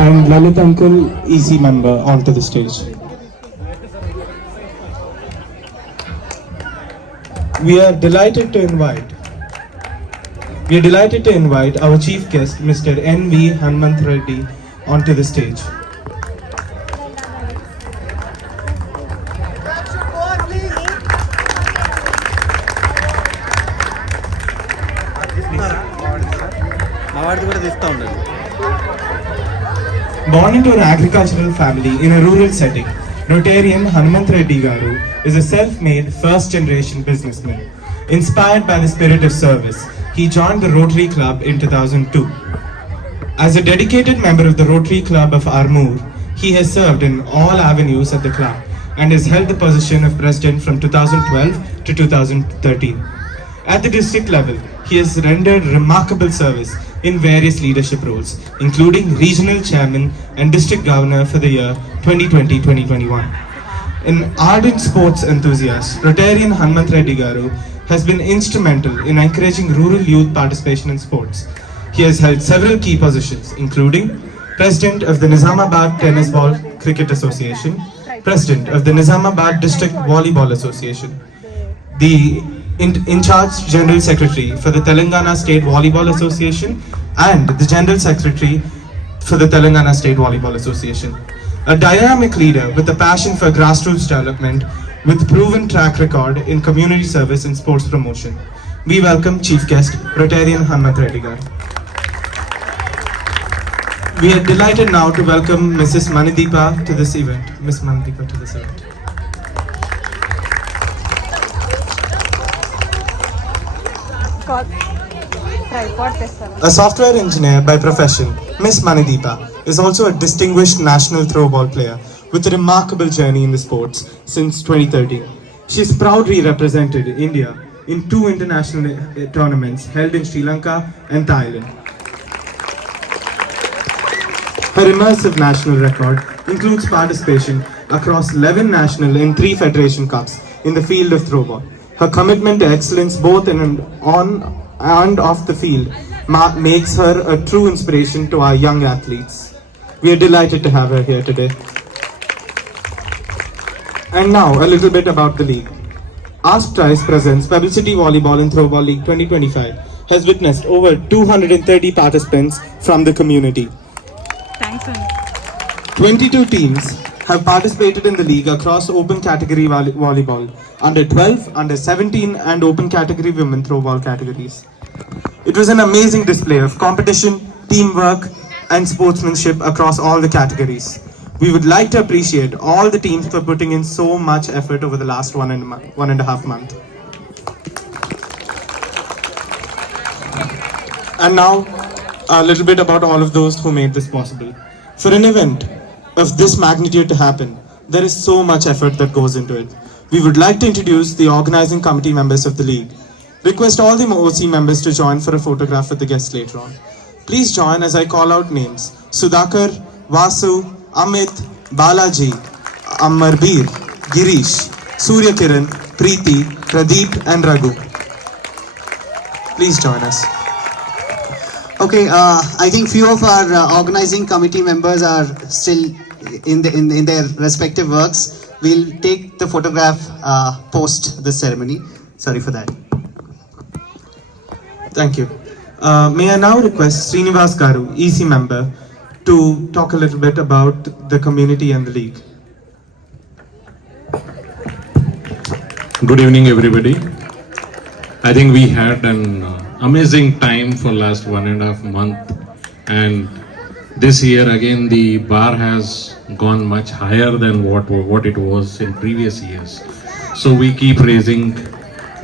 and Lalit Uncle, EC member, onto the stage. We are delighted to invite our chief guest, Mr. N.V. Hanumanth Reddy, onto the stage. Born into an agricultural family in a rural setting, Rotarian Hanumanth Reddy Garu is a self-made first-generation businessman. Inspired by the spirit of service, he joined the Rotary Club in 2002. As a dedicated member of the Rotary Club of Armoor, he has served in all avenues at the club and has held the position of president from 2012 to 2013. At the district level, he has rendered remarkable service in various leadership roles, including regional chairman and district governor for the year 2020-2021. An ardent sports enthusiast, Rotarian Hanumanth Reddy Garu has been instrumental in encouraging rural youth participation in sports. He has held several key positions, including President of the Nizamabad Tennis Ball Cricket Association, President of the Nizamabad District Volleyball Association, the in-charge General Secretary for the Telangana State Volleyball Association, and the General Secretary for the Telangana State Volleyball Association. A dynamic leader with a passion for grassroots development with proven track record in community service and sports promotion. We welcome Chief Guest, Rotarian Hanumanth Reddy Garu. We are delighted now to welcome Mrs. Manideepa to this event. Ms. Manideepa to this event. A software engineer by profession, Ms. Manideepa is also a distinguished national throwball player with a remarkable journey in the sports since 2013. She has proudly represented India in 2 international tournaments held in Sri Lanka and Thailand. Her immersive national record includes participation across 11 national and 3 federation cups in the field of throwball. Her commitment to excellence both on and off the field makes her a true inspiration to our young athletes. We are delighted to have her here today. And now, a little bit about the league. Ask Trice presents Pebble City Volleyball and Throwball League 2025 has witnessed over 230 participants from the community. Thanks, man. 22 teams have participated in the league across open category volleyball, under 12, under 17 and open category women throwball categories. It was an amazing display of competition, teamwork and sportsmanship across all the categories. We would like to appreciate all the teams for putting in so much effort over the last 1.5 months. And now, a little bit about all of those who made this possible. For an event of this magnitude to happen, there is so much effort that goes into it. We would like to introduce the organizing committee members of the league. Request all the OC members to join for a photograph with the guests later on. Please join as I call out names: Sudhakar, Vasu, Amit, Balaji, Ammarbir, Girish, Surya Kiran, Preeti, Pradeep and Raghu. Please join us. Okay, I think few of our organizing committee members are still in their respective works. We'll take the photograph post the ceremony. Sorry for that. Thank you. May I now request Srinivas Garu, EC member, to talk a little bit about the community and the league. Good evening, everybody. I think we had an amazing time for last 1.5 months, and this year again the bar has gone much higher than what it was in previous years. So we keep raising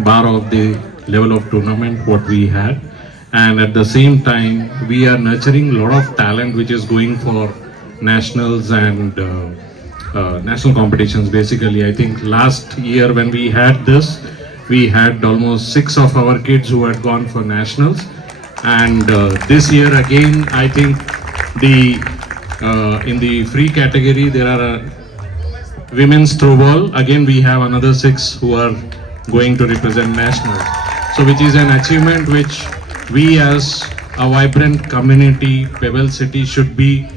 bar of the level of tournament what we had, and at the same time we are nurturing a lot of talent which is going for nationals and national competitions. Basically, I think last year when we had this, we had almost 6 of our kids who had gone for nationals, and this year again I think the in the free category there are women's throwball. Again we have another 6 who are going to represent nationals. So which is an achievement which we as a vibrant community, Pebble City, should be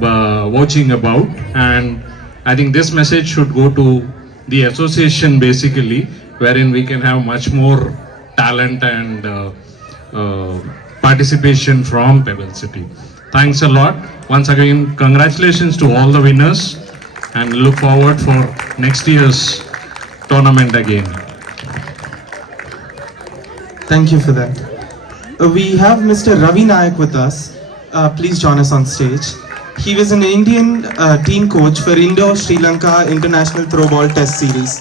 vouching about. And I think this message should go to the association basically, wherein we can have much more talent and participation from Pebble City. Thanks a lot. Once again, congratulations to all the winners and look forward for next year's tournament again. Thank you for that. We have Mr. Ravi Nayak with us. Please join us on stage. He was an Indian team coach for Indo-Sri Lanka International Throwball Test Series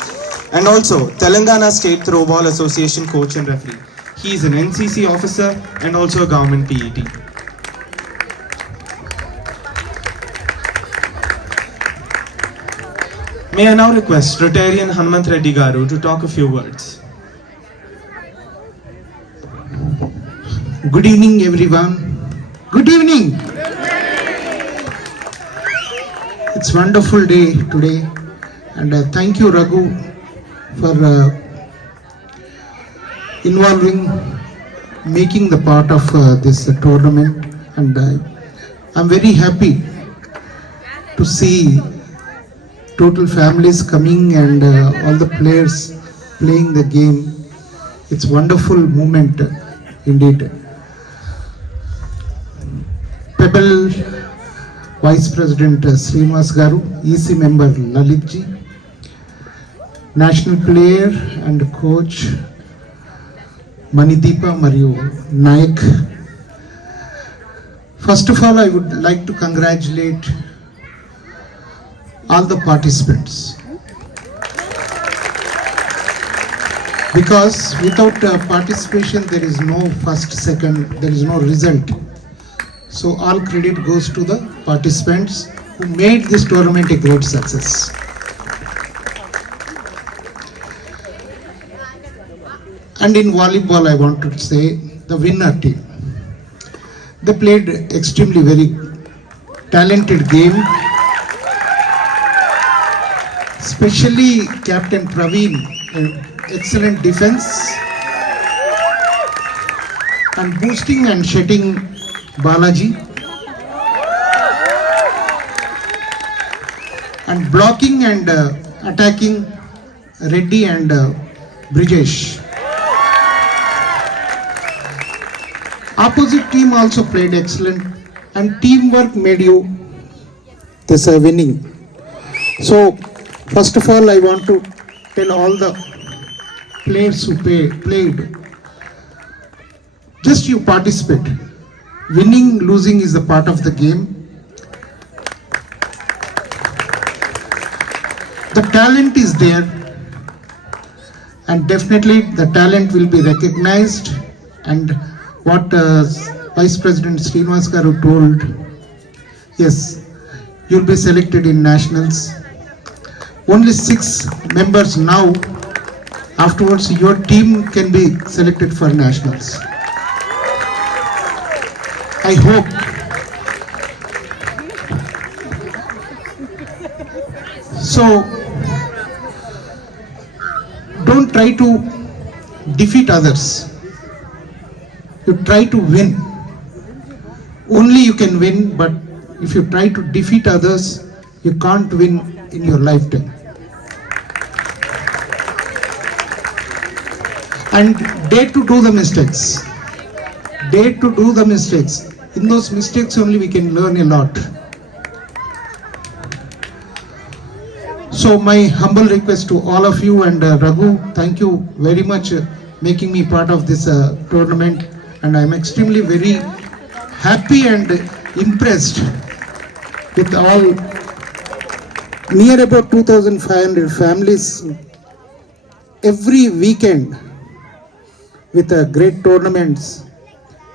and also Telangana State Throwball Association coach and referee. He is an NCC officer and also a government PET. May I now request Rotarian Hanumant Reddy Garu to talk a few words. Good evening, everyone. Good evening. It's wonderful day today, and thank you, Raghu, for involving, making the part of this tournament, and I'm very happy to see total families coming and all the players playing the game. It's wonderful moment indeed. Pebble Vice President Srinivas Garu, EC member Lalit ji, national player and coach Manideepa Mariu Nayak. First of all, I would like to congratulate all the participants, because without participation there is no first, second, there is no result. So all credit goes to the participants who made this tournament a great success. And in volleyball, I want to say the winner team. They played extremely very talented game. Especially Captain Praveen, excellent defense. And boosting and shedding Balaji. And blocking and attacking Reddy and Brijesh. Opposite team also played excellent, and teamwork made you this winning. So first of all, I want to tell all the players who played, just you participate. Winning, losing is a part of the game. The talent is there, and definitely the talent will be recognized. And what Vice President Srinivas Garu told, yes, you'll be selected in nationals. Only 6 members now. Afterwards, your team can be selected for nationals. I hope. So, don't try to defeat others. You try to win. Only you can win, but if you try to defeat others, you can't win in your lifetime. And dare to do the mistakes. Dare to do the mistakes. In those mistakes only we can learn a lot. So my humble request to all of you, and Raghu, thank you very much making me part of this tournament, and I am extremely very happy and impressed with all near about 2,500 families every weekend with great tournaments,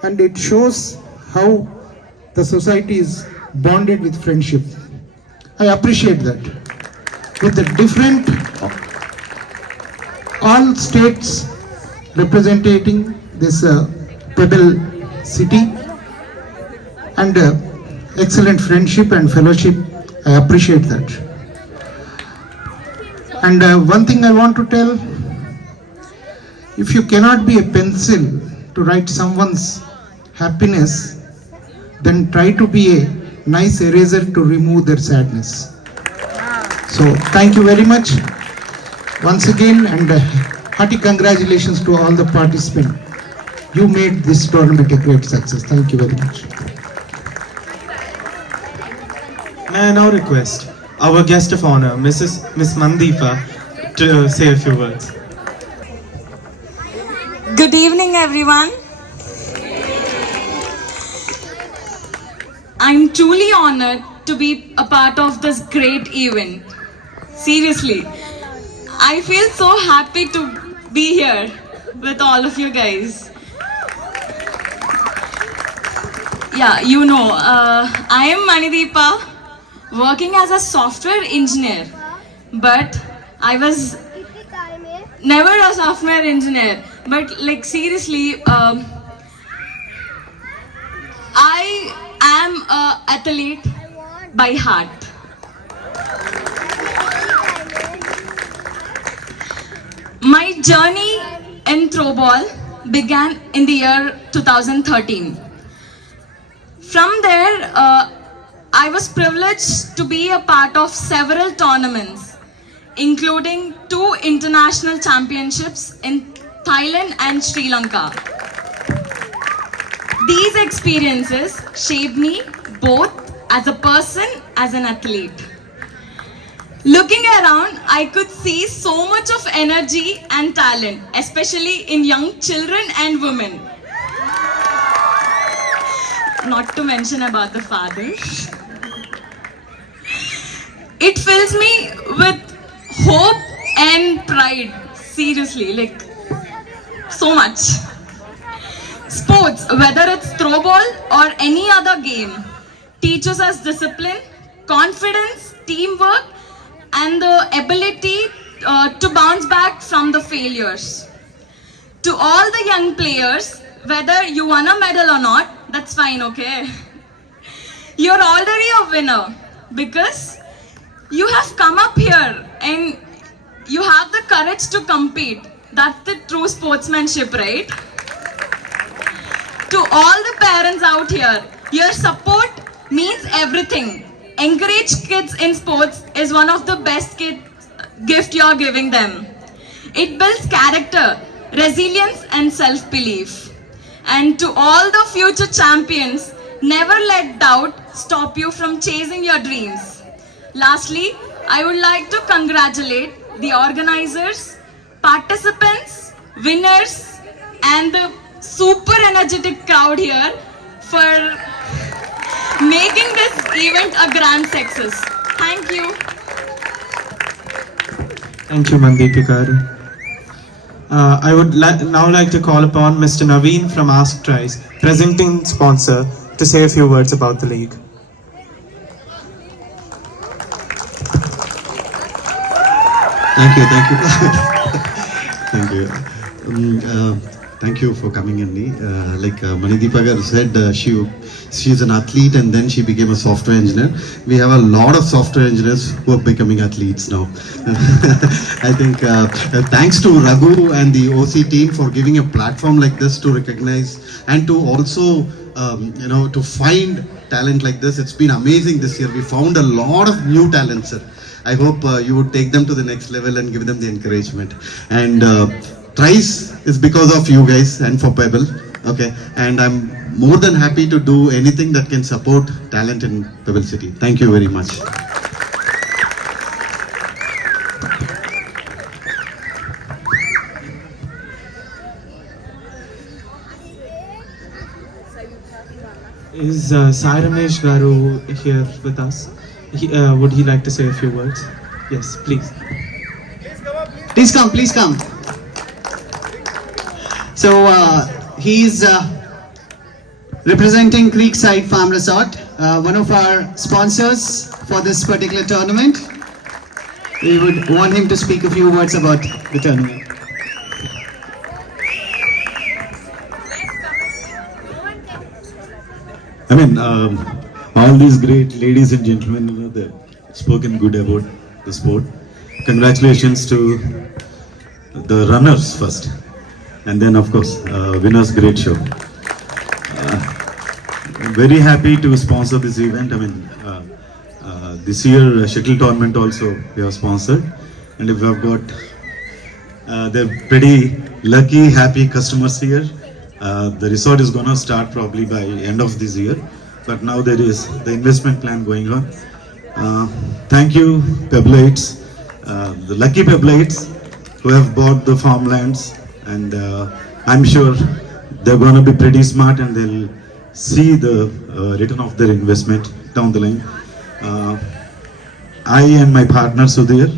and it shows how the society is bonded with friendship. I appreciate that. With the different, all states representing this Pebble City, and excellent friendship and fellowship, I appreciate that. And one thing I want to tell, if you cannot be a pencil to write someone's happiness, then try to be a nice eraser to remove their sadness. So thank you very much once again, and hearty congratulations to all the participants. You made this tournament a great success. Thank you very much. May I now request our guest of honor, Miss Mandeepa, to say a few words. Good evening, everyone. I'm truly honored to be a part of this great event. Seriously, I feel so happy to be here with all of you guys. Yeah, you know, I am Manideepa, working as a software engineer, but I was never a software engineer. But like seriously, I am an athlete by heart. My journey in throwball began in the year 2013. From there, I was privileged to be a part of several tournaments, including 2 international championships in Thailand and Sri Lanka. These experiences shaped me both as a person, as an athlete. Looking around, I could see so much of energy and talent, especially in young children and women. Not to mention about the fathers. It fills me with hope and pride. Seriously, like so much. Sports, whether it's throwball or any other game, teaches us discipline, confidence, teamwork, and the ability to bounce back from the failures. To all the young players, whether you won a medal or not, that's fine, okay? You're already a winner because you have come up here and you have the courage to compete. That's the true sportsmanship, right? To all the parents out here, your support means everything. Encourage kids in sports is one of the best gift you're giving them. It builds character, resilience, and self-belief. And to all the future champions, never let doubt stop you from chasing your dreams. Lastly, I would like to congratulate the organizers, participants, winners, and the super energetic crowd here for making this event a grand success. Thank you. Thank you, Mandeepika. I would now like to call upon Mr. Naveen from Ask Tries, presenting sponsor, to say a few words about the league. Thank you. Thank you. Thank you for coming in. Like Manideepa garu said, she's an athlete and then she became a software engineer. We have a lot of software engineers who are becoming athletes now. I think thanks to Raghu and the OC team for giving a platform like this to recognize and to also to find talent like this. It's been amazing this year. We found a lot of new talents, sir. I hope you would take them to the next level and give them the encouragement. And Tries is because of you guys and for Pebble. Okay, and I'm more than happy to do anything that can support talent in Pebble City. Thank you very much. Is Sai Ramesh Garu here with us? Would he like to say a few words? Yes, please. Please come. So he's representing Creekside Farm Resort, one of our sponsors for this particular tournament. We would want him to speak a few words about the tournament. I mean, all these great ladies and gentlemen, they've spoken good about the sport. Congratulations to the runners first, and then of course winners. Great show. very happy to sponsor this event. I mean, this year shuttle tournament also we have sponsored, and we have got they're pretty lucky, happy customers here. The resort is gonna start probably by end of this year, but now there is the investment plan going on. Thank you, Pebblites, the lucky Pebblites who have bought the farmlands, and I'm sure they're gonna be pretty smart and they'll see the return of their investment down the line. I and my partner Sudhir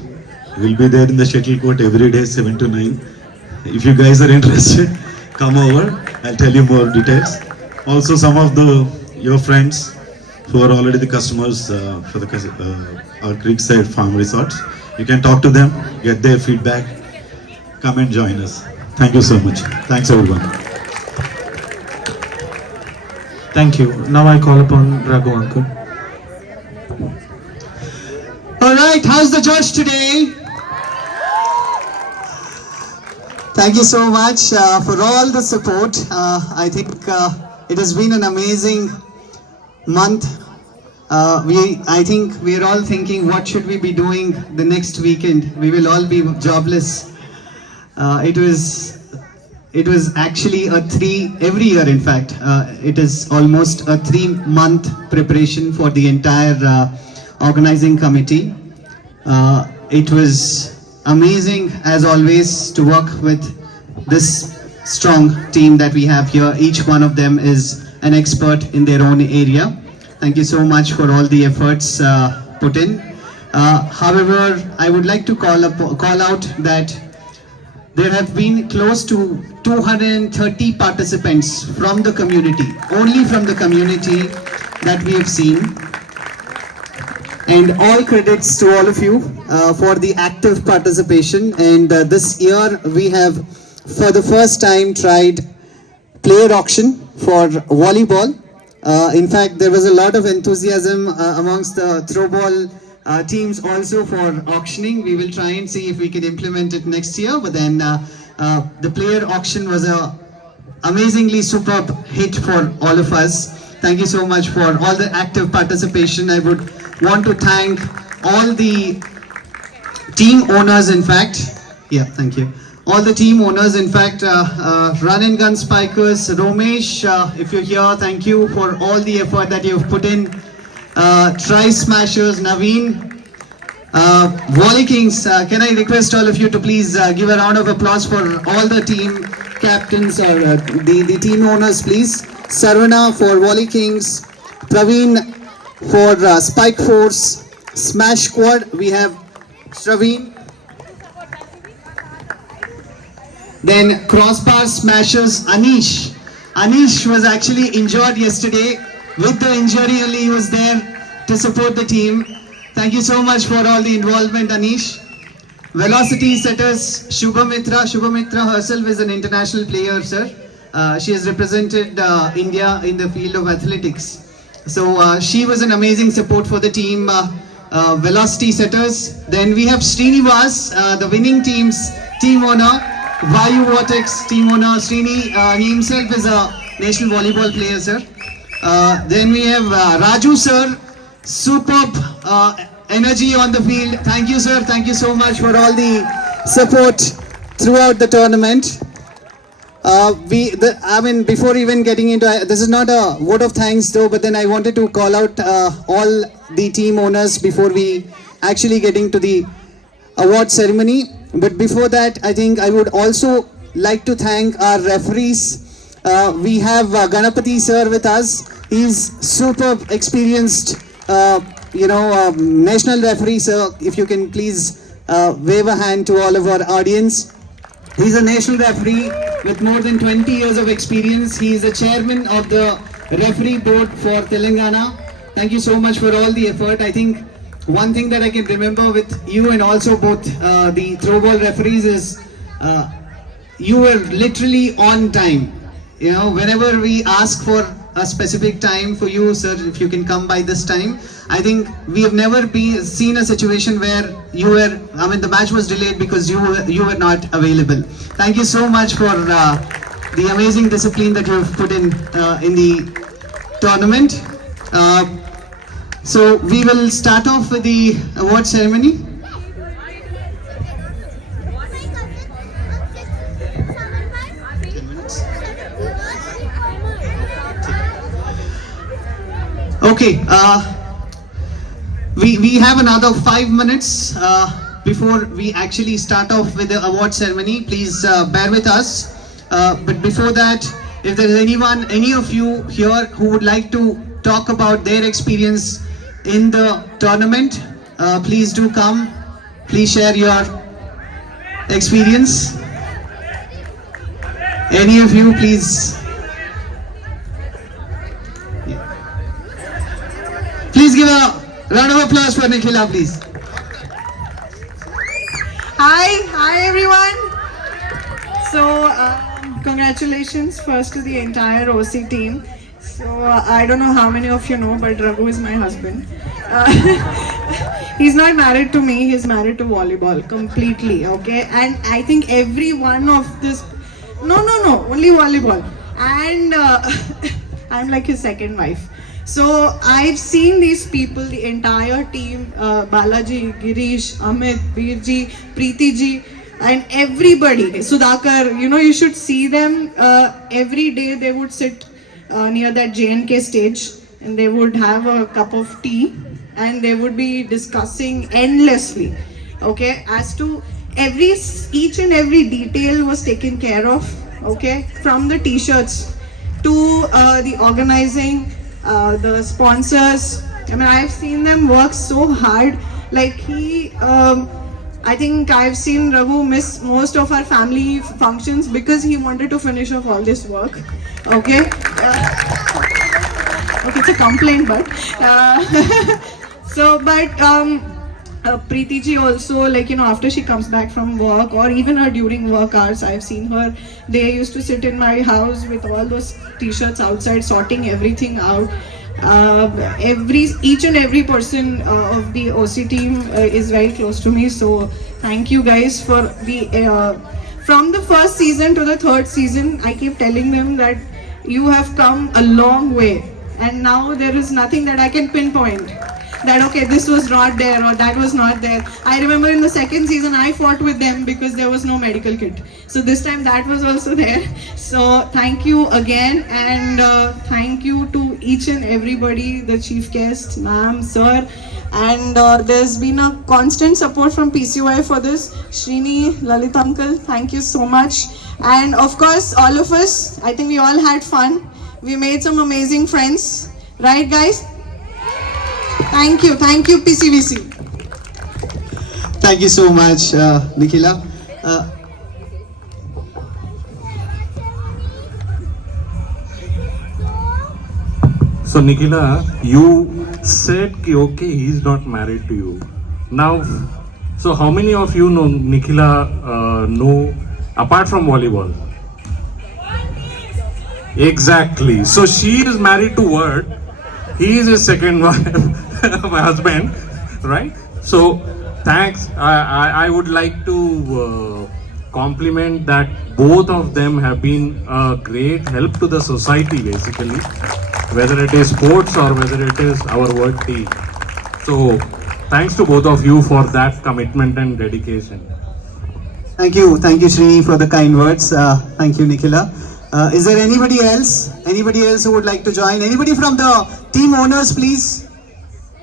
will be there in the shuttle court every day 7 to 9. If you guys are interested, come over. I'll tell you more details. Also, some of your friends who are already the customers for the our Creekside Farm Resorts, you can talk to them, get their feedback, come and join us. Thank you so much. Thanks everyone. Thank you. Now I call upon Raghu uncle. All right, how's the Josh today? Thank you so much for all the support. I think it has been an amazing month. I think we are all thinking, what should we be doing the next weekend? We will all be jobless. It was actually every year in fact, it is almost a 3-month preparation for the entire organizing committee. It was amazing as always to work with this strong team that we have here. Each one of them is an expert in their own area. Thank you so much for all the efforts put in. However, I would like to call out that there have been close to 230 participants from the community, only from the community that we have seen. And all credits to all of you for the active participation. And this year we have for the first time tried player auction for volleyball. In fact, there was a lot of enthusiasm amongst the throwball teams also for auctioning. We will try and see if we can implement it next year. But then the player auction was a amazingly superb hit for all of us. Thank you so much for all the active participation. I would want to thank all the team owners, in fact. Yeah, thank you. All the team owners, in fact, Run and Gun Spikers, Romesh, if you're here, thank you for all the effort that you've put in. Tri Smashers, Naveen, Volley Kings, can I request all of you to please give a round of applause for all the team captains or the team owners, please. Sarvana for Volley Kings, Praveen for Spike Force, Smash Squad, we have Shraveen. Then Crossbar Smashers, Anish. Anish was actually injured yesterday. With the injury only he was there to support the team. Thank you so much for all the involvement, Anish. Velocity Setters, Shubhamitra. Shubhamitra herself is an international player, sir. She has represented India in the field of athletics. So she was an amazing support for the team. Velocity Setters. Then we have Srinivas, the winning team's team owner. Vayu Vortex team owner. Srini, he himself is a national volleyball player, sir. Then we have Raju sir, superb energy on the field. Thank you, sir. Thank you so much for all the support throughout the tournament. Before even getting into, this is not a vote of thanks though, but then I wanted to call out all the team owners before we actually getting to the award ceremony. But before that, I think I would also like to thank our referees. We have Ganapati sir with us. He's super experienced, national referee, sir. If you can please wave a hand to all of our audience. He's a national referee with more than 20 years of experience. He is the chairman of the referee board for Telangana. Thank you so much for all the effort. I think one thing that I can remember with you and also both the throwball referees is you were literally on time. You know, whenever we ask for a specific time for you, sir, if you can come by this time. I think we have never seen a situation where the match was delayed because you were not available. Thank you so much for the amazing discipline that you have put in the tournament. So we will start off with the award ceremony. Okay, we have another 5 minutes before we actually start off with the award ceremony. Please bear with us. But before that, if there is any of you here who would like to talk about their experience in the tournament, please do come. Please share your experience. Any of you, please. Please give a round of applause for Nikhila, please. Hi everyone. So congratulations first to the entire OC team. So I don't know how many of you know, but Raghu is my husband. He's not married to me, he's married to volleyball completely, okay? And I think every one of this, no, only volleyball. And I'm like his second wife. So I've seen these people, the entire team, Balaji, Girish, Amit, Birji, Preeti ji, and everybody, Sudhakar, you should see them. Every day they would sit near that JNK stage and they would have a cup of tea and they would be discussing endlessly, okay, as to each and every detail was taken care of, okay, from the t-shirts to the organizing, the sponsors. I mean, I've seen them work so hard. Like I think I've seen Raghu miss most of our family functions because he wanted to finish off all this work. Okay. Okay, it's a complaint, but Preeti ji also, like, after she comes back from work or even her during work hours, I've seen her, they used to sit in my house with all those t-shirts outside, sorting everything out. Each and every person of the OC team is very close to me, so thank you guys for the from the first season to the third season. I keep telling them that you have come a long way, and now there is nothing that I can pinpoint that okay, this was not there or that was not there. I remember in the second season I fought with them because there was no medical kit, so this time that was also there. So thank you again, and thank you to each and everybody, the chief guest, ma'am, sir, and there's been a constant support from PCY for this. Srini, Lalit uncle, thank you so much, and of course all of us, I think we all had fun. We made some amazing friends, right guys? Thank you PCVC. Thank you so much, Nikhila. So Nikhila, you said okay, he's not married to you. Now, so how many of you know Nikhila know apart from volleyball? Exactly. So she is married to Word. He is his second wife, my husband, right? So thanks. I would like to compliment that both of them have been a great help to the society, basically, whether it is sports or whether it is our Word team. So thanks to both of you for that commitment and dedication. Thank you, Srini, for the kind words. Thank you, Nikhila. Is there anybody else who would like to join? Anybody from the team owners, please?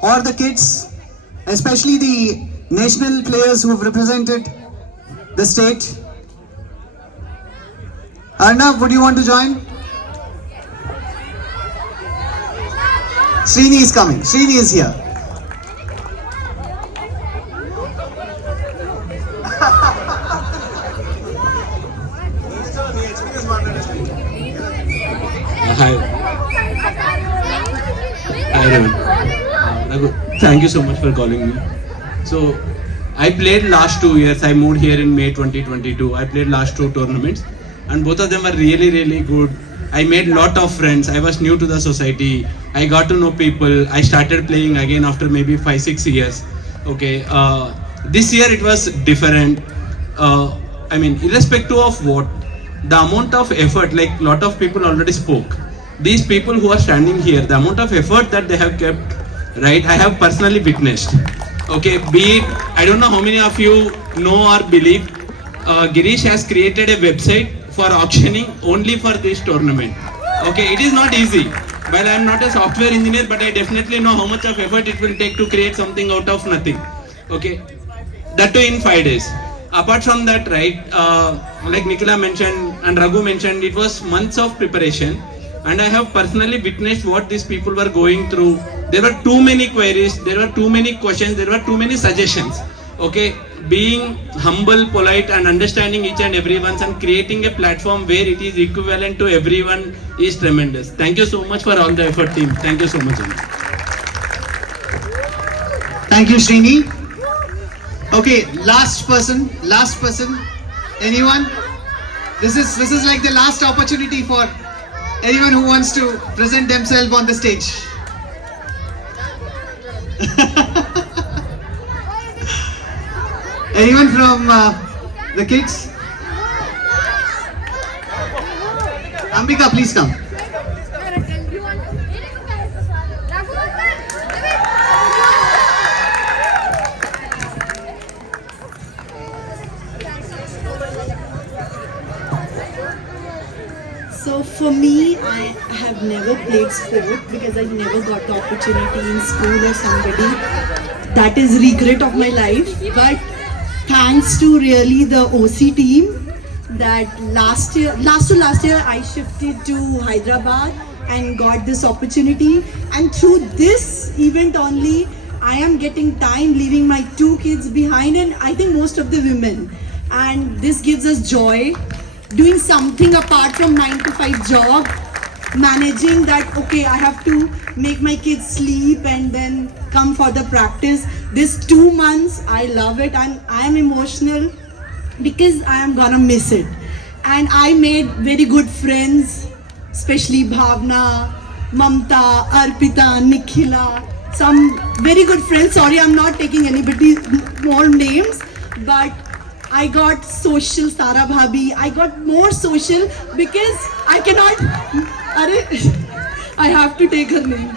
Or the kids? Especially the national players who have represented the state. Arnav, would you want to join? Srini is coming. Srini is here. Hi everyone. Thank you so much for calling me. So I played last 2 years. I moved here in May 2022. I played last 2 tournaments and both of them were really good. I made lot of friends. I was new to the society. I got to know people. I started playing again after maybe 5-6 years. Okay. This year it was different. I mean, irrespective of what, the amount of effort, like lot of people already spoke. these people who are standing here, the amount of effort that they have kept, right, I have personally witnessed. Okay, be it, I don't know how many of you know or believe, Girish has created a website for auctioning only for this tournament. Okay, it is not easy. While I am not a software engineer, but I definitely know how much of effort it will take to create something out of nothing. Okay, that too in 5 days. Apart from that, right, like Nikhila mentioned and Raghu mentioned, it was months of preparation, and I have personally witnessed what these people were going through. There were too many queries, there were too many questions, there were too many suggestions. Okay, being humble, polite and understanding each and everyone's and creating a platform where it is equivalent to everyone is tremendous. Thank you so much for all the effort, team. Thank you so much. Thank you, Srini. Okay, last person. Anyone? This is like the last opportunity for anyone who wants to present themselves on the stage. Anyone from the kids? Ambika, please come. So for me, I have never played sport because I never got the opportunity in school or somebody. That is regret of my life. But thanks to really the OC team that last year I shifted to Hyderabad and got this opportunity. And through this event only, I am getting time leaving my 2 kids behind and I think most of the women. And this gives us joy. Doing something apart from 9 to 5 job, managing that, okay, I have to make my kids sleep and then come for the practice. This 2 months, I love it and I am emotional because I am gonna miss it. And I made very good friends, especially Bhavna, Mamta, Arpita, Nikhila, some very good friends. Sorry, I'm not taking anybody more names, but I got social, Sara Bhabi. I got more social because I cannot, I have to take her name.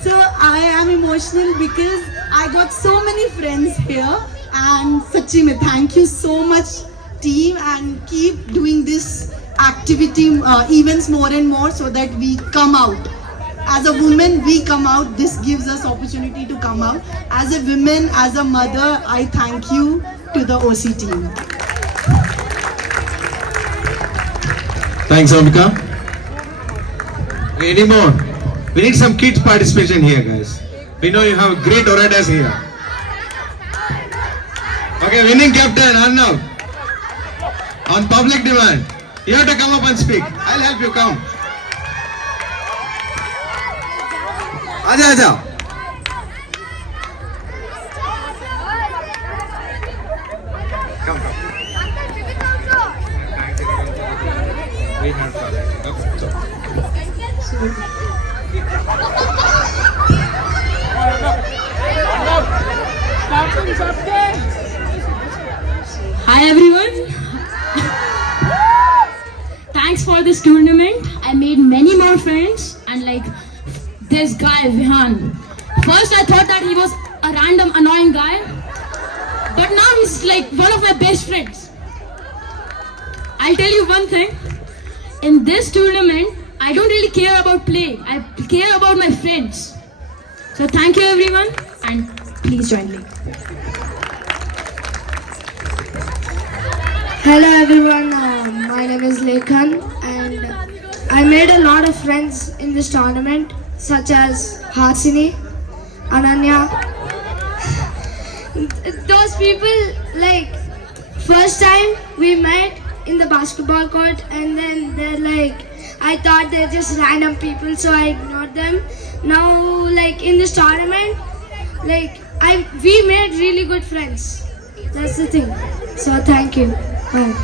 So I am emotional because I got so many friends here. And Sachi mein, thank you so much team and keep doing this activity, events more and more so that we come out. As a woman, we come out. This gives us opportunity to come out. As a woman, as a mother, I thank you to the OC team. Thanks, Ambika. Any more? We need some kids participation here, guys. We know you have great orators here. Okay, winning captain, Arnav. On public demand, you have to come up and speak. I'll help you come. Aja. Hi everyone. Thanks for this tournament. I made many more friends and like this guy Vihan. First I thought that he was a random annoying guy, but now he's like one of my best friends. I'll tell you one thing. In this tournament, I don't really care about play. I care about my friends. So thank you everyone and please join me. Hello everyone, my name is Lekhan and I made a lot of friends in this tournament such as Hasini, Ananya. Those people, like, first time we met in the basketball court and then they're like, I thought they're just random people so I ignored them. Now like in this tournament, like we made really good friends. That's the thing. So thank you. Bye.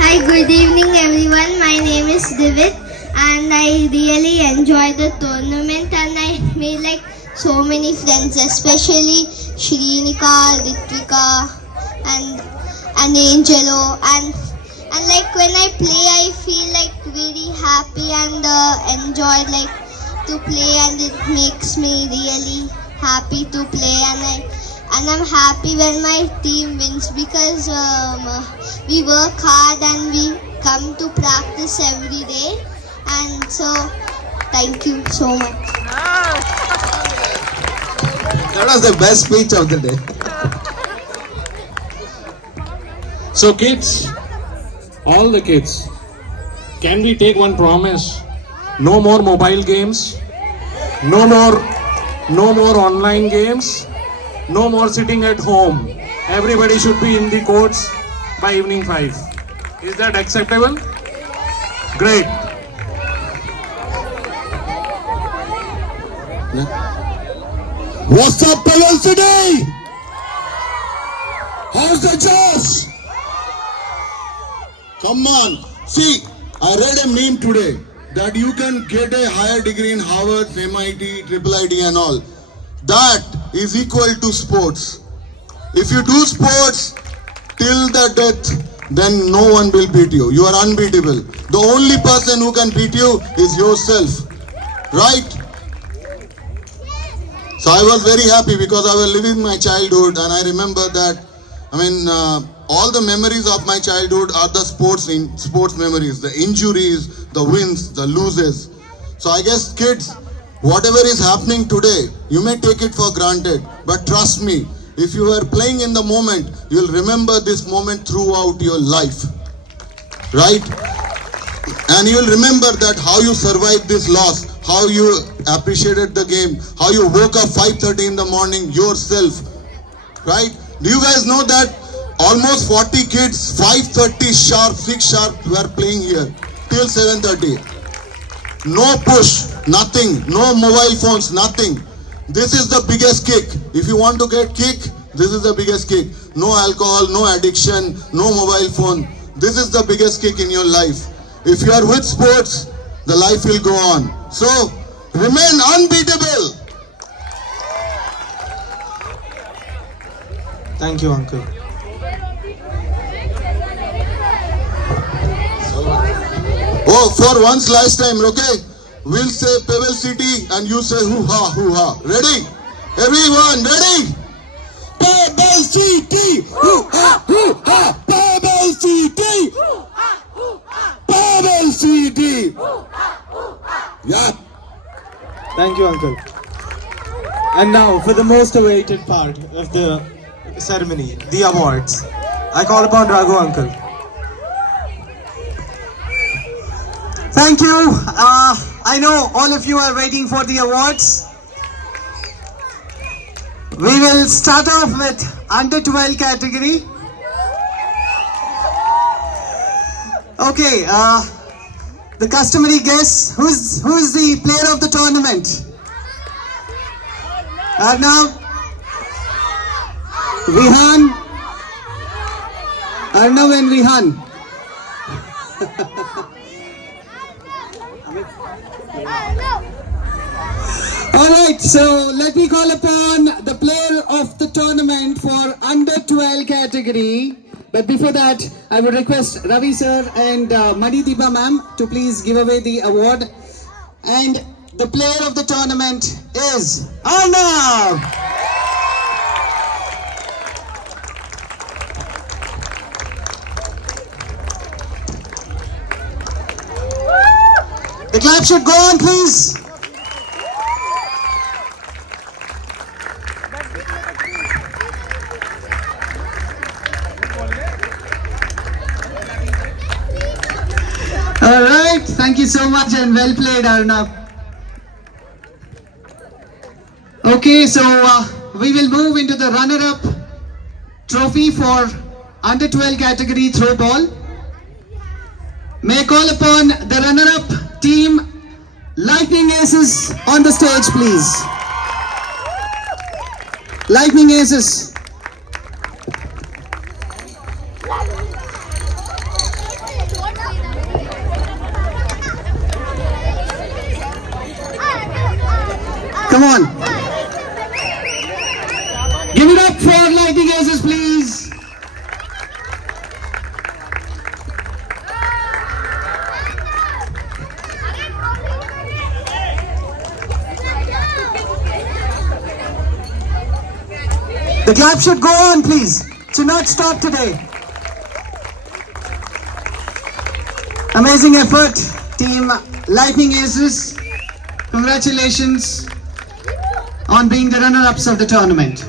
Hi, good evening everyone. My name is Divit and I really enjoyed the tournament and I made like so many friends, especially Shrinika, Ritvika and Angelo, and And like when I play, I feel like very happy and enjoy like to play, and it makes me really happy to play. And I'm happy when my team wins because we work hard and we come to practice every day. And so, thank you so much. That was the best speech of the day. So kids, all the kids, can we take one promise? No more mobile games, no more online games, no more sitting at home. Everybody should be in the courts by evening 5. Is that acceptable? Great. What's up, Pebble City? How's the Josh? Come on. See, I read a meme today that you can get a higher degree in Harvard, MIT, IIIT and all. That is equal to sports. If you do sports till the death, then no one will beat you. You are unbeatable. The only person who can beat you is yourself. Right? So I was very happy because I was living my childhood, and I remember that, all the memories of my childhood are the sports memories, the injuries, the wins, the losses. So I guess kids, whatever is happening today, you may take it for granted, but trust me, if you are playing in the moment, you'll remember this moment throughout your life, right? And you'll remember that how you survived this loss, how you appreciated the game, how you woke up 5:30 in the morning yourself, right? Do you guys know that almost 40 kids, 5:30 sharp, 6 sharp were playing here till 7:30. No push, nothing, no mobile phones, nothing. This is the biggest kick. If you want to get kick, this is the biggest kick. No alcohol, no addiction, no mobile phone. This is the biggest kick in your life. If you are with sports, the life will go on. So, remain unbeatable. Thank you, Uncle. Oh, for once last time, okay? We'll say Pebble City and you say hoo-ha, hoo-ha. Ready? Everyone, ready? Pebble City! Hoo-ha, hoo-ha! Pebble City! Pebble City! Yeah. Thank you, Uncle. And now, for the most awaited part of the ceremony, the awards. I call upon Raghu, Uncle. Thank you. I know all of you are waiting for the awards. We will start off with under 12 category. Okay, the customary guess, who's the player of the tournament? Arnav, Vihan, Arnav and Vihan. Alright, so let me call upon the player of the tournament for under 12 category. But before that, I would request Ravi sir and Manideepa ma'am to please give away the award. And the player of the tournament is Arnav. The clap should go on, please. All right, thank you so much and well played, Arnav. Okay, so we will move into the runner-up trophy for under 12 category throw ball. May I call upon the runner-up team, Lightning Aces, on the stage, please. Lightning Aces. Come on. Give it up for Lightning Aces, please. The clap should go on, please. Should not stop today. Amazing effort, team Lightning Aces. Congratulations on being the runner-ups of the tournament.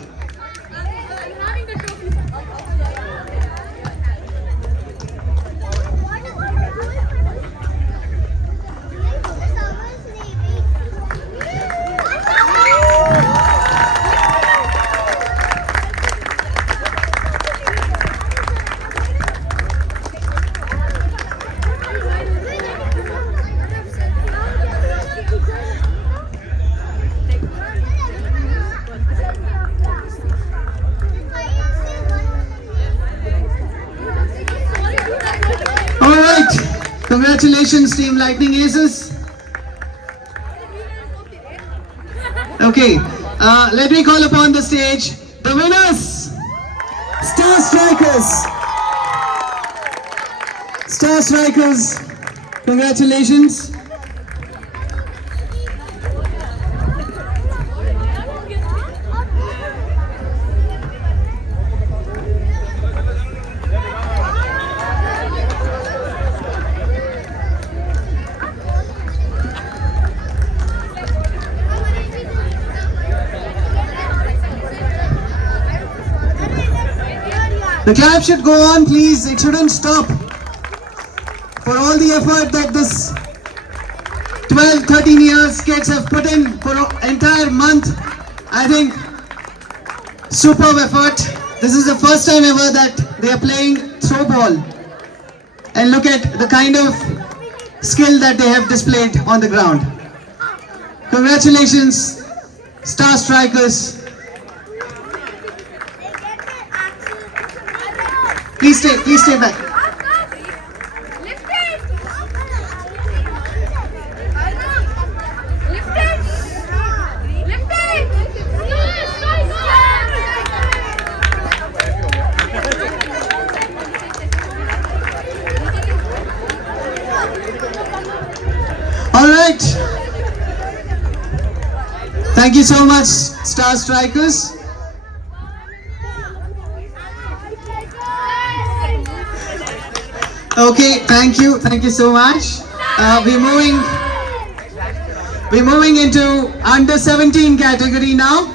Congratulations, Team Lightning Aces. Okay, let me call upon the stage the winners, Star Strikers. Star Strikers, congratulations. The clap should go on, please. It shouldn't stop. For all the effort that this 12, 13 years kids have put in for an entire month, I think superb effort. This is the first time ever that they are playing throw ball. And look at the kind of skill that they have displayed on the ground. Congratulations, Star Strikers. Please stay back. All right. Thank you so much, Star Strikers. Okay, thank you so much. We're moving into under 17 category now.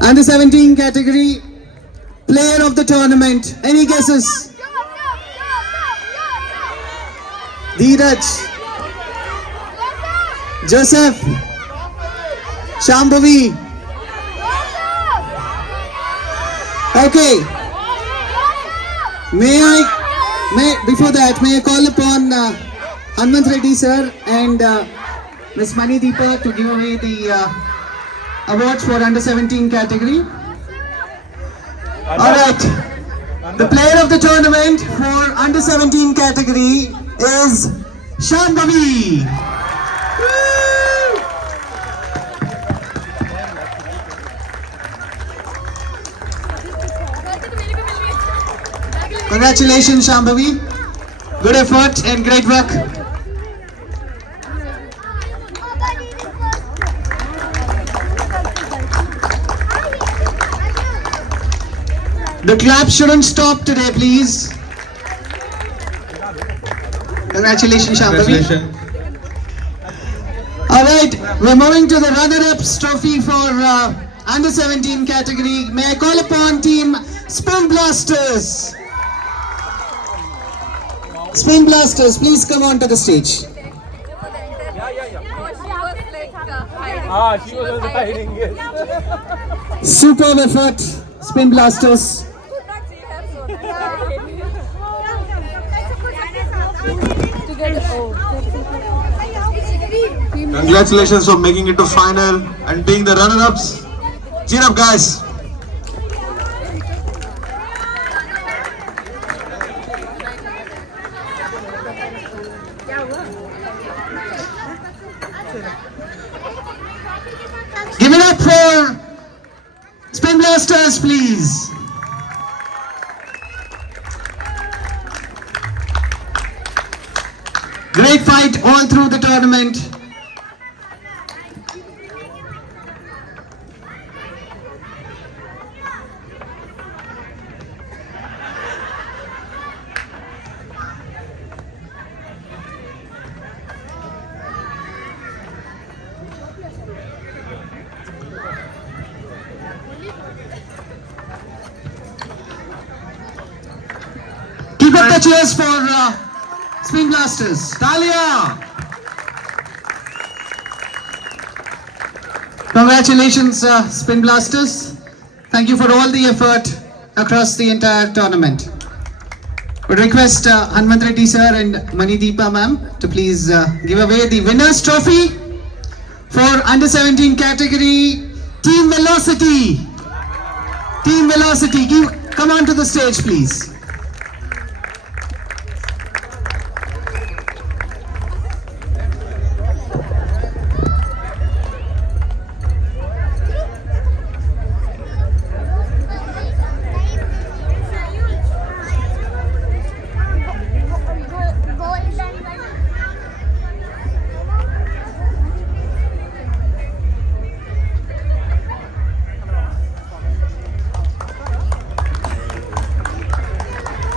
Under 17 category, player of the tournament. Any guesses? Dheeraj, Joseph, Shambhavi. Okay. Before that, may I call upon Hanmant Reddy sir and Miss Mani Deepa to give away the awards for under 17 category. Alright. The player of the tournament for under 17 category is Shambhavi. Congratulations, Shambhavi. Good effort and great work. The clap shouldn't stop today, please. Congratulations, Shambhavi. Alright, we're moving to the runner-ups trophy for under 17 category. May I call upon team Spin Blasters? Spin Blasters, please come on to the stage. She was also hiding it. Superb effort, Spin Blasters. Congratulations for making it to final and being the runner-ups. Cheer up, guys. Give it up for Spin Blasters, please. Great fight all through the tournament. a cheers for Spin Blasters. Talia! Congratulations, Spin Blasters. Thank you for all the effort across the entire tournament. Would request Hanmant Reddy sir and Manideepa ma'am to please give away the winner's trophy for under 17 category Team Velocity. Team Velocity, come on to the stage please.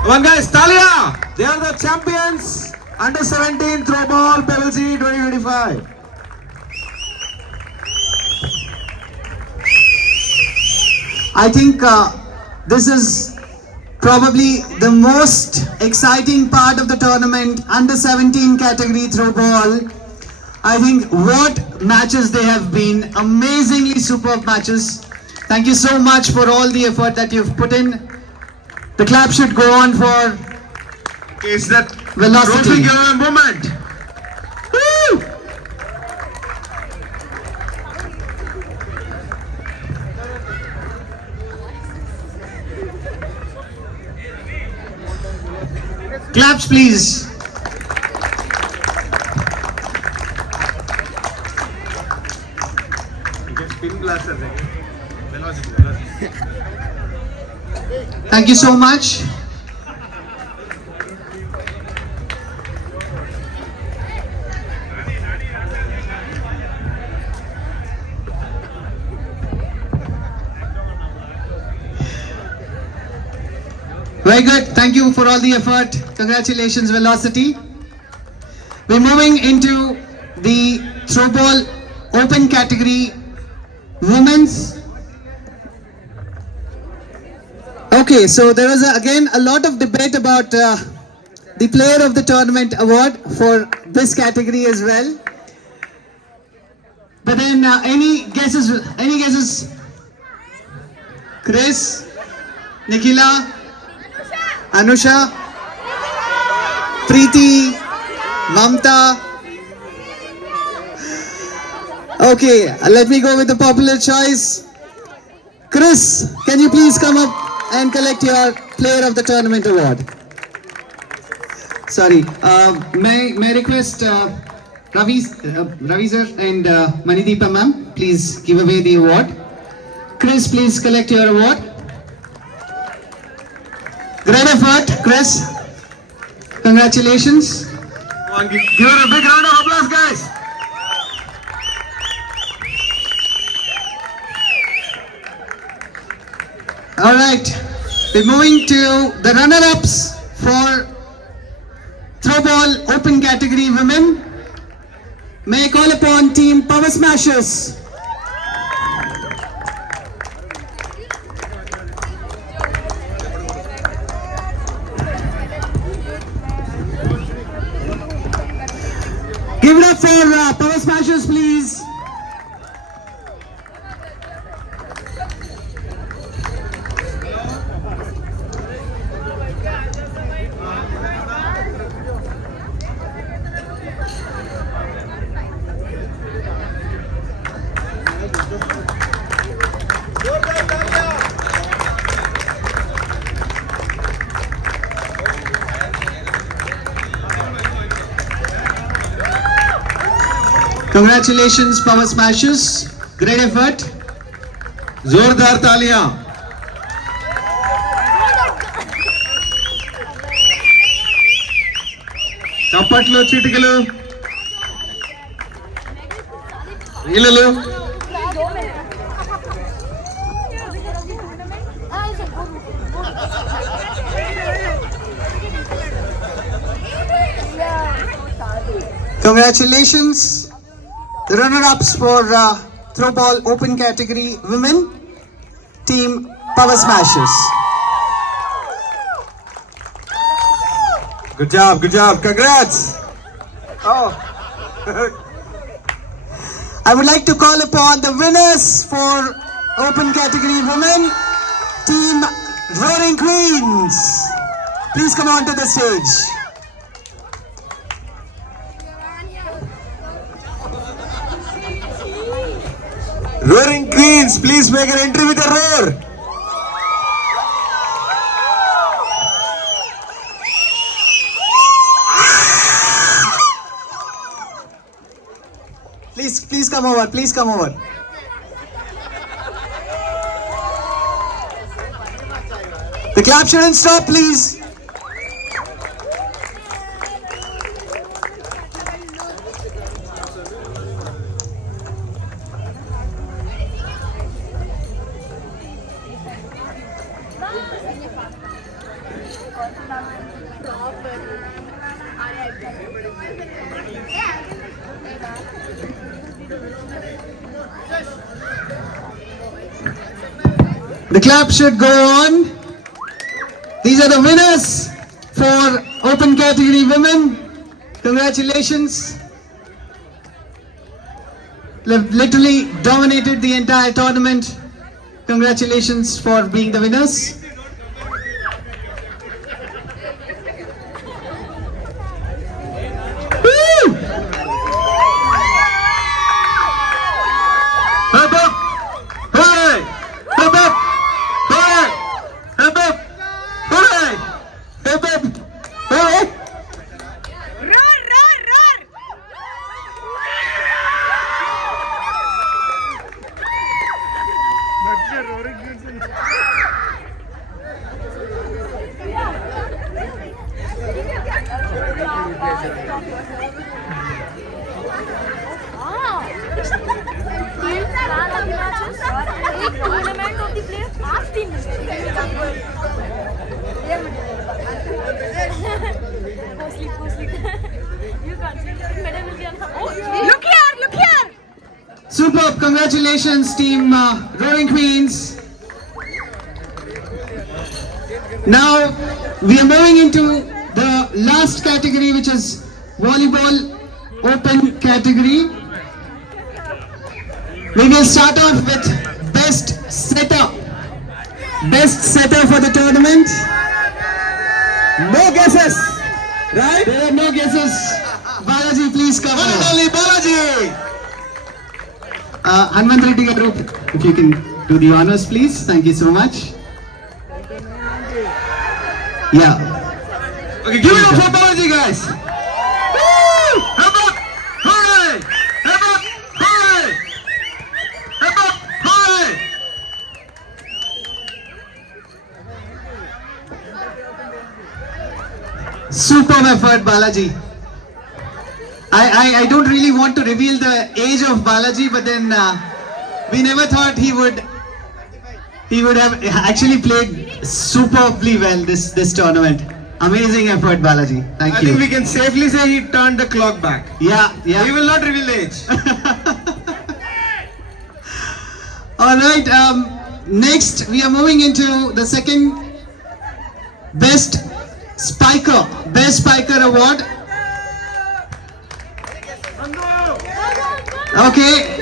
Come on guys, Talia! They are the champions under 17 throw ball Pebble City 2025. I think this is probably the most exciting part of the tournament, under 17 category throw ball. I think what matches they have been, amazingly superb matches. Thank you so much for all the effort that you've put in. The clap should go on for It's that Velocity. trophy giveaway moment. Woo! Claps please. Spin Blasters. Thank you so much. Very good. Thank you for all the effort. Congratulations, Velocity. We're moving into the throw ball open category, women's. Okay, so there was again a lot of debate about the Player of the Tournament award for this category as well. But then, any guesses? Any guesses? Chris, Nikhila, Anusha, Preeti, Mamta. Okay, let me go with the popular choice. Chris, can you please come up and collect your Player of the Tournament award? Sorry, may I request Ravi sir and Manideepa ma'am, please give away the award. Chris, please collect your award. Great effort, Chris. Congratulations. Come on, give her a big round of applause, guys. All right, we're moving to the runner-ups for throw ball open category women. May I call upon Team Power Smashers. Give it up for Power Smashers, please. Congratulations, Power Smashers. Great effort. जोरदार तालियां. చప్పట్లు చిటికలు ఇళ్ళలు. Congratulations, the runner-ups for throw ball open category women, Team Power Smashers. Good job, congrats! Oh. I would like to call upon the winners for open category women, Team Roaring Queens. Please come on to the stage. Roaring Queens, please make an entry with a roar. Please come over, please come over. The clap shouldn't stop, please. The clap should go on. These are the winners for open category women. Congratulations. Literally dominated the entire tournament. Congratulations for being the winners. Woo! Up, up! Hooray! Up, up! Hooray! Up, up! Hooray! Up, up! Hooray! Roar, roar, roar! Look here! Superb! Congratulations, Team Roaring Queens. Now we are moving into the last category, which is volleyball open category. We will start off with best setter. Best setter for the tournament. No guesses, right? There are no guesses. Balaji, please come. One and only Balaji. Hanuman Reddy Garu, if you can do the honors, please. Thank you so much. Yeah. Okay, give it up for Balaji, guys. Woo! Hip up! Hooray! Hip up! Hooray! Hip up! Hooray! Superb effort, Balaji. I don't really want to reveal the age of Balaji, but then we never thought he would have actually played superbly well this tournament. Amazing effort, Balaji. Thank you. I think we can safely say he turned the clock back. Yeah. We will not reveal the age. All right. Next, we are moving into the second best spiker award. Okay.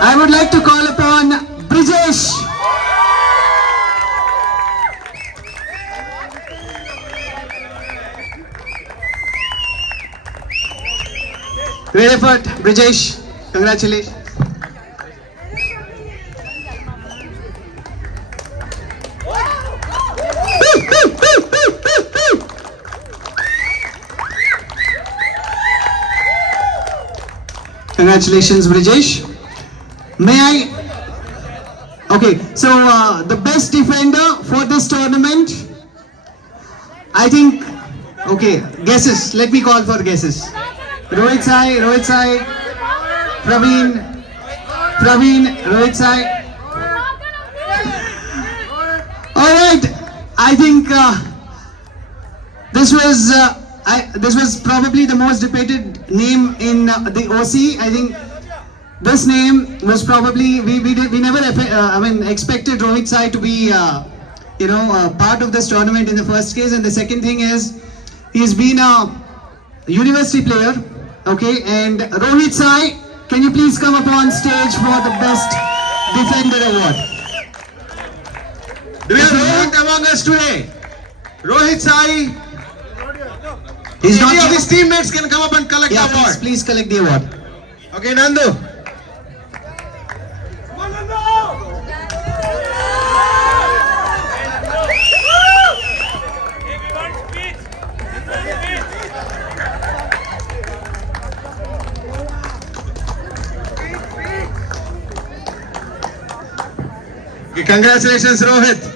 I would like to call upon Brijesh. Great effort, Brijesh. Congratulations. Congratulations, Brijesh. May I? Okay, so the best defender for this tournament, I think. Okay, guesses. Let me call for guesses. Rohit Sai, Praveen, Rohit Sai. All right, I think this was probably the most debated name in the OC. I think this name was probably we never expected Rohit Sai to be part of this tournament in the first case, and the second thing is he's been a university player. Okay, and Rohit Sai, can you please come up on stage for the best defender award? Do we have Rohit among us today? Rohit Sai. He's not Any of here. his teammates can come up and collect Yeah, the award. please collect the award. Okay, Nandu. Okay, congratulations, Rohit.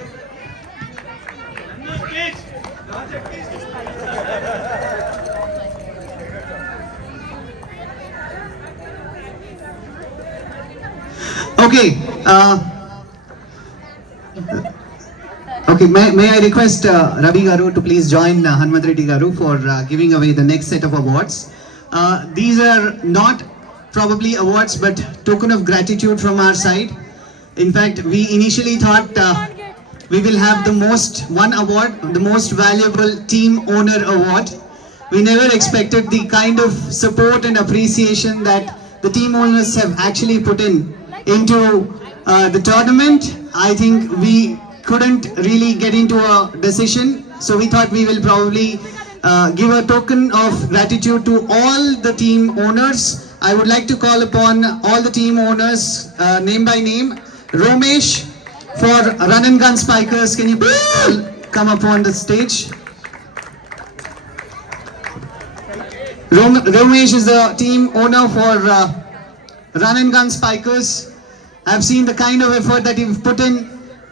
Okay. Okay. May I request Ravi Garu to please join Hanumat Reddy Garu for giving away the next set of awards. These are not probably awards, but token of gratitude from our side. In fact, we initially thought we will have one award, the most valuable team owner award. We never expected the kind of support and appreciation that the team owners have actually put into the tournament. I think we couldn't really get into a decision, so we thought we will probably give a token of gratitude to all the team owners. I would like to call upon all the team owners, name by name. Romesh for Run and Gun Spikers, can you please come up on the stage? Romesh is the team owner for Run and Gun Spikers. I've seen the kind of effort that you've put in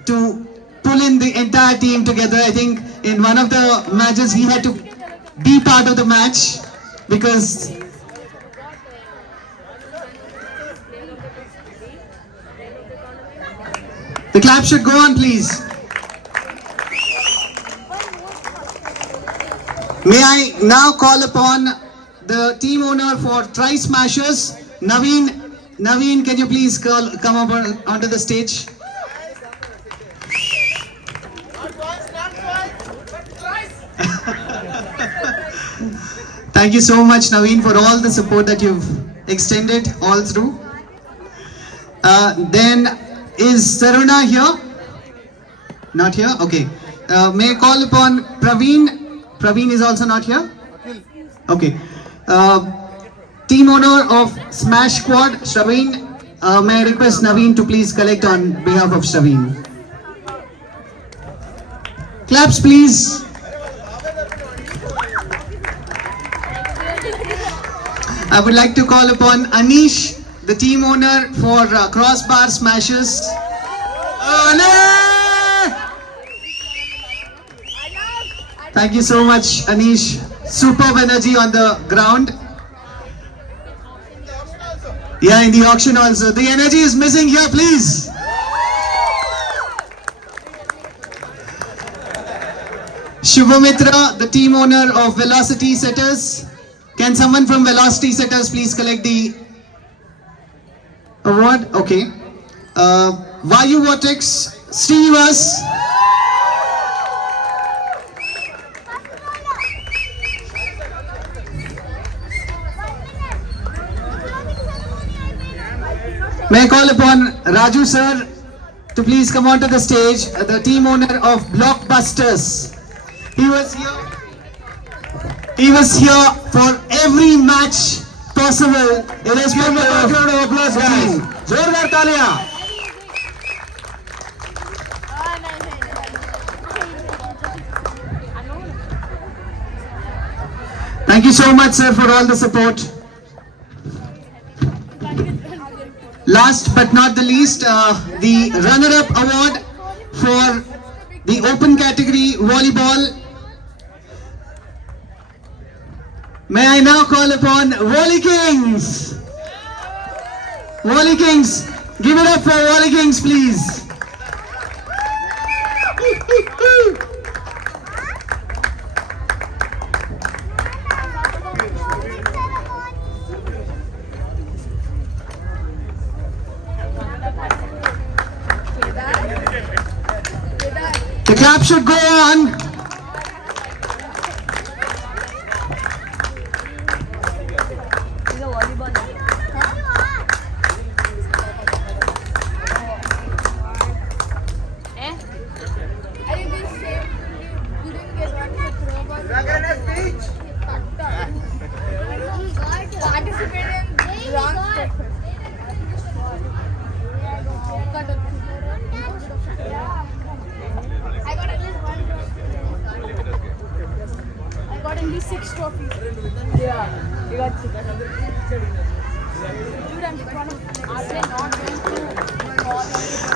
to pull in the entire team together. I think in one of the matches he had to be part of the match because the clap should go on, please. May I now call upon the team owner for Tri Smashers, Naveen. Naveen, can you please come up onto the stage? Thank you so much, Naveen, for all the support that you've extended all through. Then is Saruna here? Not here? Okay. May I call upon Praveen? Praveen is also not here? Okay. Team owner of Smash Squad, Shraveen. May I request Naveen to please collect on behalf of Shraveen. Claps, please. I would like to call upon Anish, the team owner for Crossbar Smashers. Thank you so much, Anish. Superb energy on the ground. Yeah, in the auction also. The energy is missing here, please. Shubhamitra, the team owner of Velocity Setters. Can someone from Velocity Setters please collect the award? Okay. Vayu Vortex, Srinivas. May I call upon Raju sir to please come onto the stage, the team owner of Blockbusters. He was here for every match possible. Irrespective of the team. Zorgar Talia. Thank you so much, sir, for all the support. Last but not the least, the runner-up award for the open category volleyball. May I now call upon Volley Kings. Volley Kings, give it up for Volley Kings, please. The clap should go on.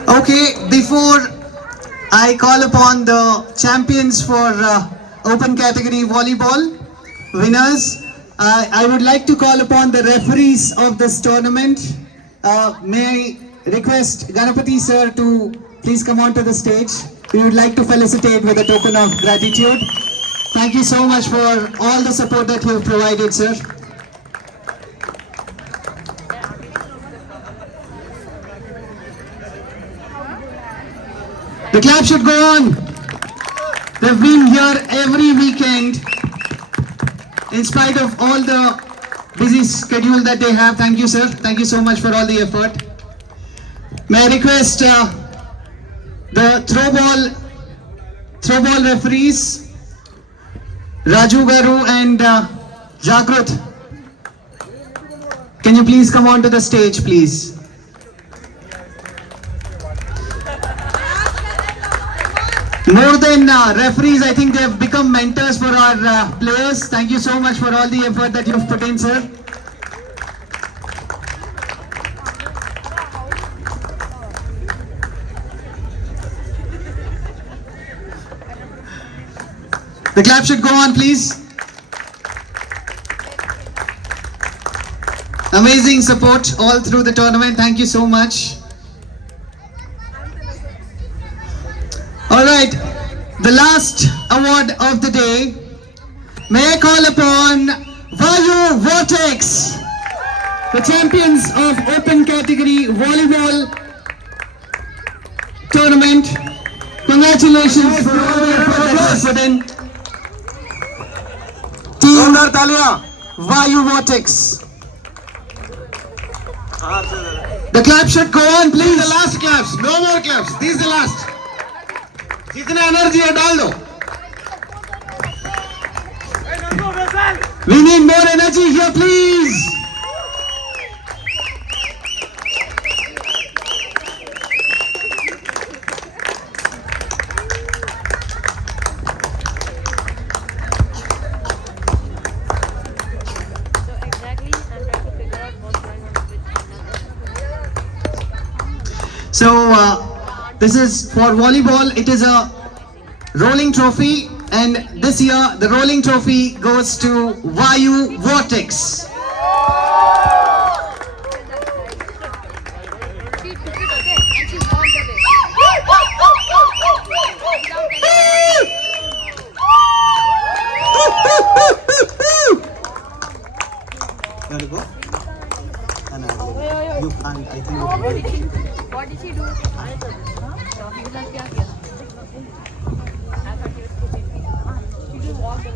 Okay, before I call upon the champions for open category volleyball winners, I would like to call upon the referees of this tournament. May I request Ganapati sir to please come onto the stage. We would like to felicitate with a token of gratitude. Thank you so much for all the support that you have provided, sir. The clap should go on. They've been here every weekend in spite of all the busy schedule that they have. Thank you, sir. Thank you so much for all the effort. May I request the throwball referees, Raju Garu and Jagrut. Can you please come on to the stage, please? More than referees, I think they have become mentors for our players. Thank you so much for all the effort that you've put in, sir. The clap should go on, please. Amazing support all through the tournament. Thank you so much. All right, the last award of the day. May I call upon Vayu Vortex, the champions of open category volleyball tournament. Congratulations for all the effort that you put in. Team Vayu Vortex. The clap should go on, please. The last claps, no more claps. This is the last. जितना energy है डाल दो. We need more energy here, please. So this is for volleyball. It is a rolling trophy, and this year the rolling trophy goes to Vayu Vortex. You want to go? You can't. I think. What did she do?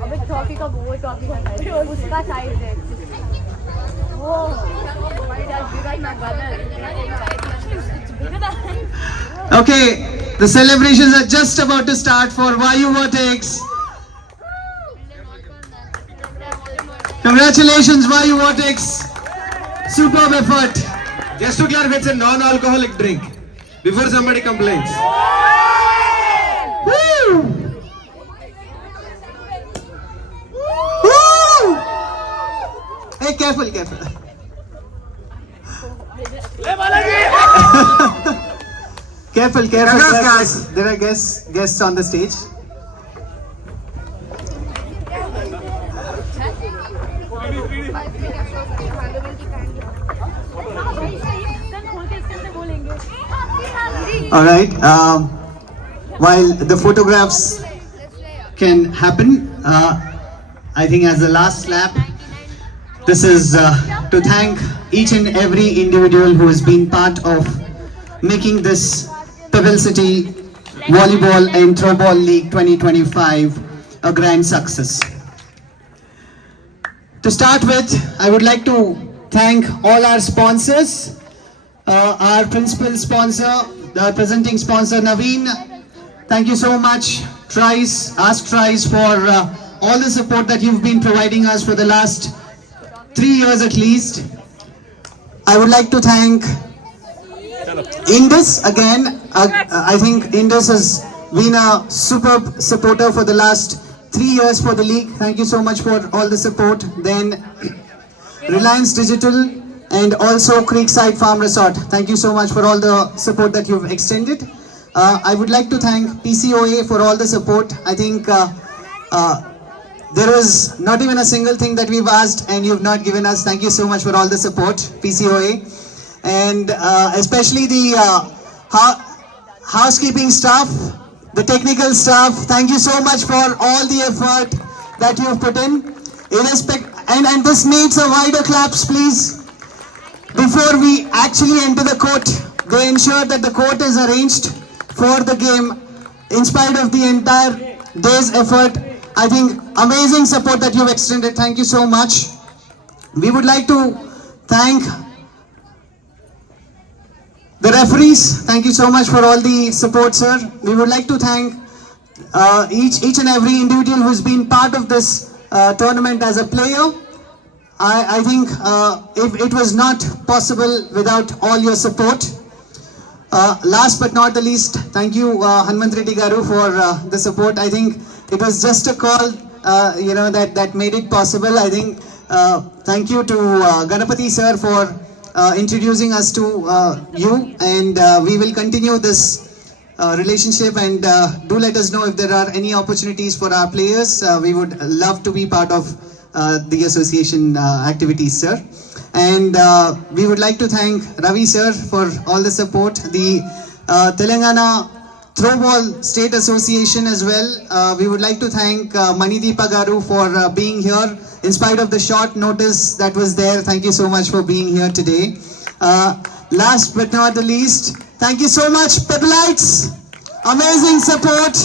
अबे toffee का वो toffee है उसका size है वो Okay, the celebrations are just about to start for Vayu Vortex. Congratulations, Vayu Vortex. Superb effort. Just to clarify, it's a non-alcoholic drink. Before somebody complains. Woo! Woo! Hey, careful, careful. Careful, careful. Guys. There are guests on the stage. All right. While the photographs can happen, I think as the last lap, this is to thank each and every individual who has been part of making this Pebble City Volleyball and Throwball League 2025 a grand success. To start with, I would like to thank all our sponsors, our principal sponsor, the presenting sponsor Naveen. Thank you so much, Ask Trice, for all the support that you've been providing us for the last 3 years at least. I would like to thank Indus again. I think Indus has been a superb supporter for the last 3 years for the league. Thank you so much for all the support. Then Reliance Digital and also Creekside Farm Resort. Thank you so much for all the support that you've extended. I would like to thank PCOA for all the support. I think there is not even a single thing that we've asked and you've not given us. Thank you so much for all the support, PCOA. And especially the housekeeping staff, the technical staff. Thank you so much for all the effort that you've put in. And this needs a wider claps, please. Before we actually enter the court, they ensure that the court is arranged for the game in spite of the entire day's effort. I think amazing support that you've extended. Thank you so much. We would like to thank the referees. Thank you so much for all the support, sir. We would like to thank each and every individual who's been part of this tournament as a player. I think if it was not possible without all your support. Last but not the least, thank you Hanumanth Reddy Garu for the support. I think it was just a call that made it possible. I think thank you to Ganapati sir for introducing us to you, and we will continue this relationship, and do let us know if there are any opportunities for our players. We would love to be part of the association activities, sir. And we would like to thank Ravi sir for all the support. The Telangana Throwball State Association as well. We would like to thank Manideepa Garu for being here in spite of the short notice that was there. Thank you so much for being here today. Last but not the least, thank you so much, Pebblites. Amazing support.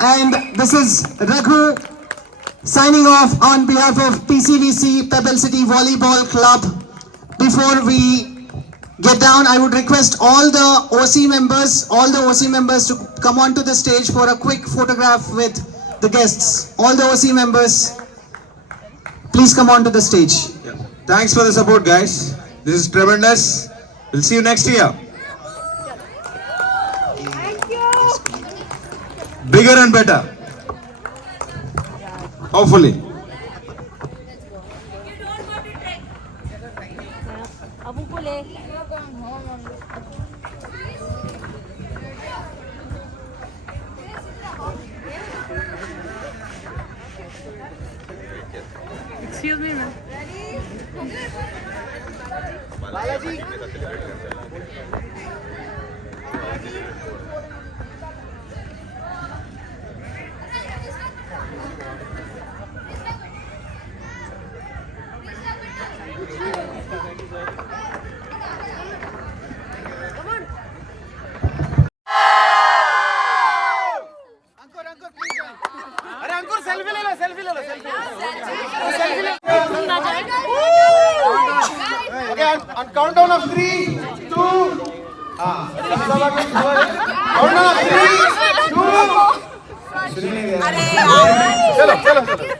And this is Raghu signing off on behalf of PCVC Pebble City Volleyball Club. Before we get down, I would request all the OC members to come onto the stage for a quick photograph with the guests. All the OC members, please come onto the stage. Yeah. Thanks for the support, guys. This is tremendous. We'll see you next year. Thank you. Bigger and better. Hopefully. Excuse me, ma'am. Okay, on countdown of 3, 2. Countdown of 3, 2. चलो चलो चलो